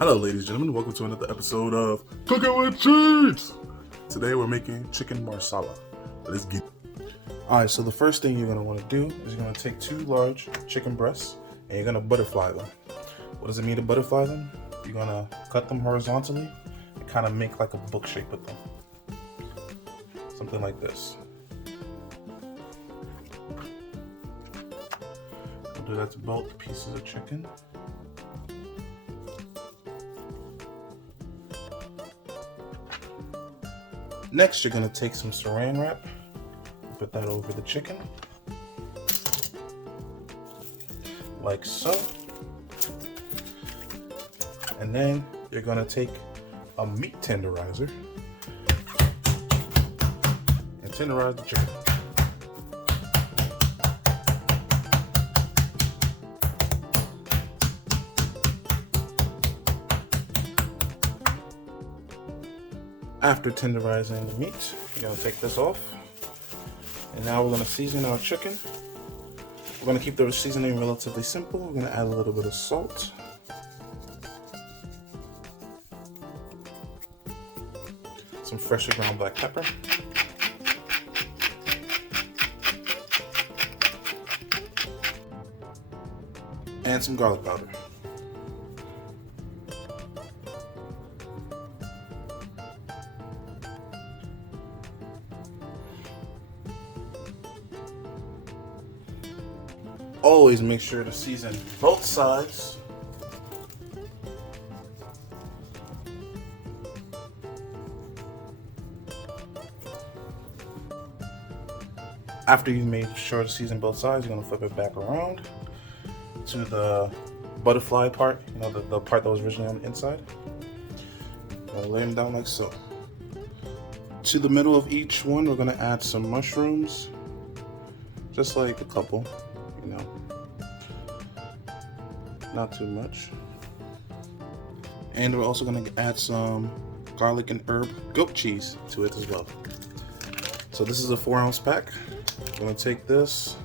Hello ladies and gentlemen, welcome to another episode of Cooking with Cheeds! Today we're making chicken marsala. Let's get it. Alright, so the first thing you're going to want to do is you're going to take 2 large chicken breasts and you're going to butterfly them. What does it mean to butterfly them? You're going to cut them horizontally and kind of make like a book shape with them. Something like this. We'll do that to both pieces of chicken. Next, you're going to take some saran wrap, put that over the chicken, like so. And then you're going to take a meat tenderizer and tenderize the chicken. After tenderizing the meat, you're going to take this off. And now we're going to season our chicken. We're going to keep the seasoning relatively simple. We're going to add a little bit of salt. Some freshly ground black pepper. And some garlic powder. Always make sure to season both sides. After you've made sure to season both sides, you're going to flip it back around to the butterfly part, you know, the part that was originally on the inside. We'll lay them down like so. To the middle of each one, we're going to add some mushrooms, just like a couple. You know, not too much. And we're also going to add some garlic and herb goat cheese to it as well. So this is a 4-ounce pack. I'm going to take this,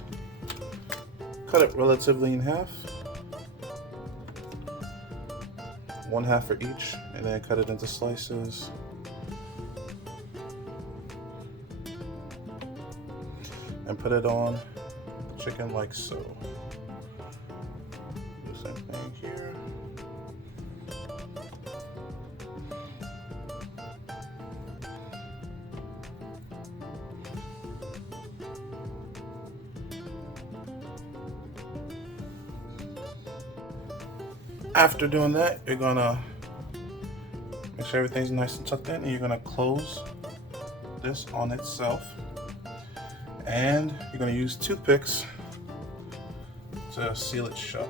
cut it relatively in half, 1/2 for each, and then cut it into slices. And put it on chicken like so. Do the same thing here. After doing that, you're gonna make sure everything's nice and tucked in, and you're gonna close this on itself. And you're going to use toothpicks to seal it shut.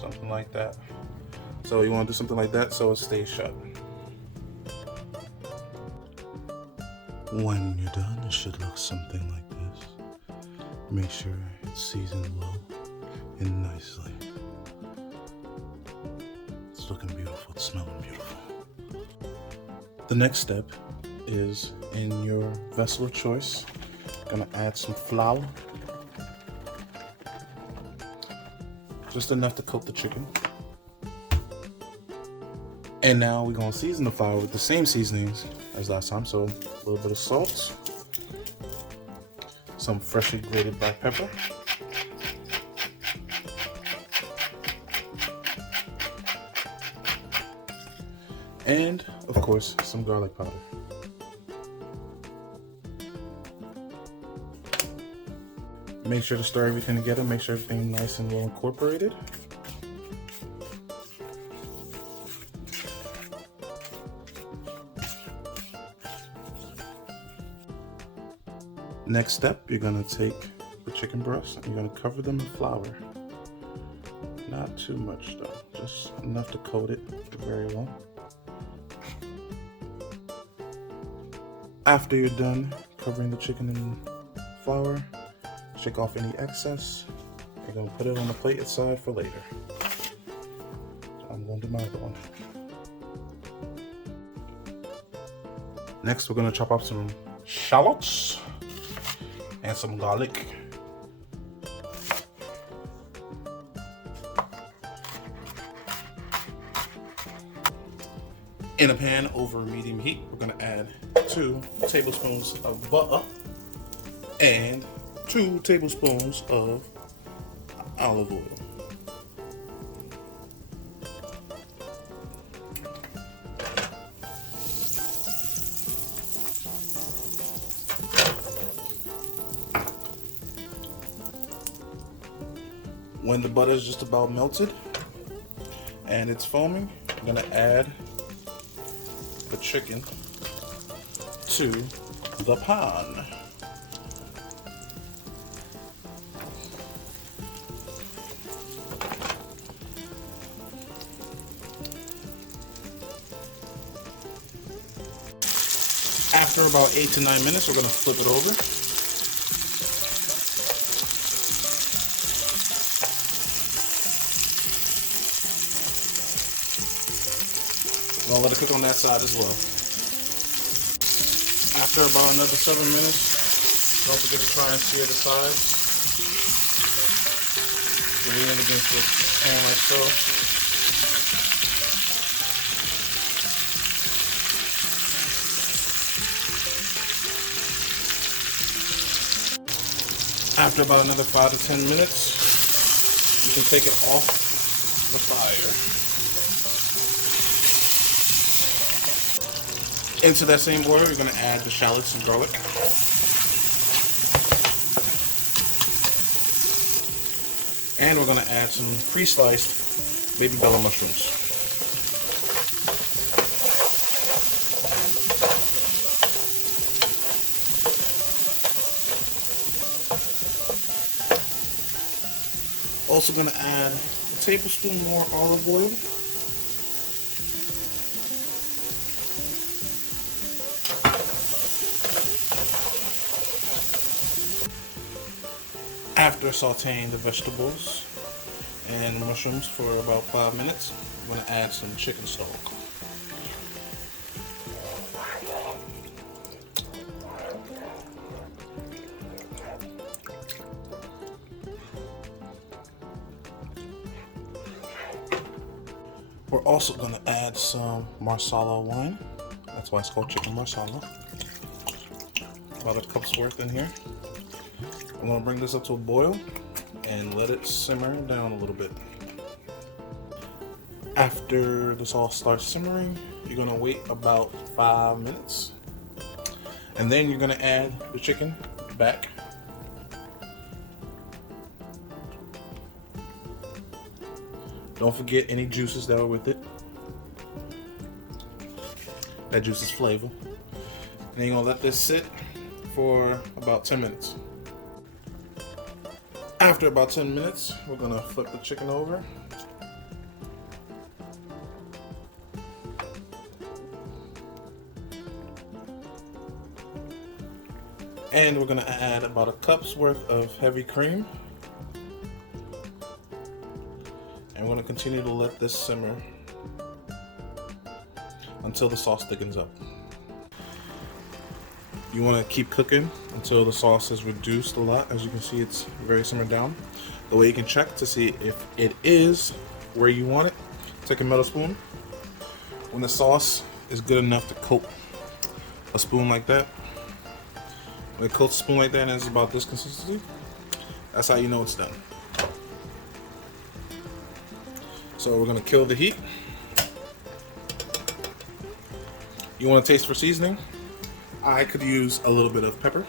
Something like that. So you want to do something like that so it stays shut. When you're done, it should look something like this. Make sure it's seasoned well and nicely. It's looking beautiful, it's smelling beautiful. The next step is in your vessel of choice. I'm gonna add some flour, just enough to coat the chicken. And now we're gonna season the flour with the same seasonings as last time. So a little bit of salt, some freshly grated black pepper, and of course some garlic powder. Make sure to stir everything together, make sure everything is nice and well incorporated. Next step, you're going to take the chicken breasts and you're going to cover them in flour. Not too much though, just enough to coat it very well. After you're done covering the chicken in flour, shake off any excess. You're going to put it on the plate aside for later. So I'm going to do my other one. Next, we're going to chop up some shallots and some garlic. In a pan over medium heat, we're going to add 2 tablespoons of butter and 2 tablespoons of olive oil. When the butter is just about melted and it's foaming, I'm going to add the chicken to the pan. After about 8 to 9 minutes, we're going to flip it over. I'm going to let it cook on that side as well. After about another 7 minutes, don't forget to try and sear the sides. So lean it against the pan like so. After about another 5 to 10 minutes, you can take it off the fire. Into that same order, we're going to add the shallots and garlic. And we're going to add some pre-sliced baby bella mushrooms. Also going to add a tablespoon more olive oil. After sauteing the vegetables and mushrooms for about 5 minutes, I'm going to add some chicken stock. We're also going to add some Marsala wine. That's why it's called chicken Marsala. About a cup's worth in here. I'm going to bring this up to a boil and let it simmer down a little bit. After the sauce starts simmering, you're going to wait about 5 minutes. And then you're going to add the chicken back. Don't forget any juices that are with it. That juice is flavor. And then you're going to let this sit for about 10 minutes. After about 10 minutes, we're going to flip the chicken over. And we're going to add about a cup's worth of heavy cream. And we're going to continue to let this simmer until the sauce thickens up. You want to keep cooking until the sauce is reduced a lot. As you can see, it's very simmered down. The way you can check to see if it is where you want it, take a metal spoon. When the sauce is good enough to coat a spoon like that, when it coats a spoon like that and it's about this consistency, that's how you know it's done. So we're going to kill the heat. You want to taste for seasoning? I could use a little bit of pepper.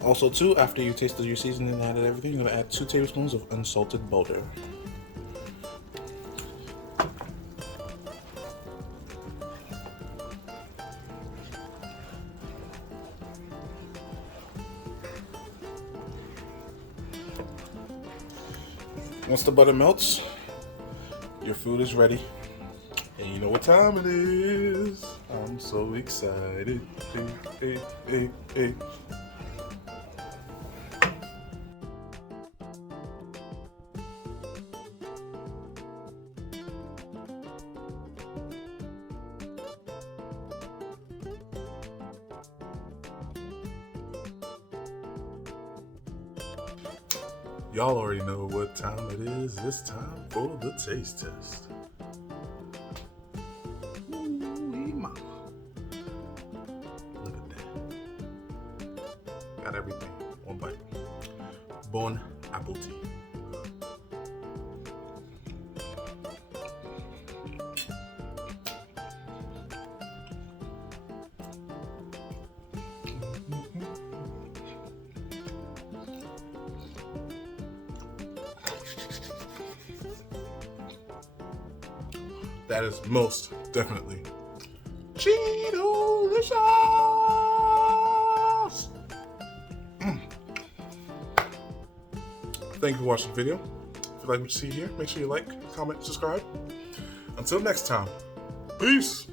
Also too, after you tasted your seasoning and added everything, you're going to add 2 tablespoons of unsalted butter. Once the butter melts, your food is ready. And you know what time it is. I'm so excited. Hey, hey, hey, hey. Y'all already know what time it is. It's time for the taste test. Ooh, mama. Look at that. Got everything. One bite. Bon appetit. That is most definitely Cheeto-licious! Thank you for watching the video. If you like what you see here, make sure you like, comment, subscribe. Until next time, peace!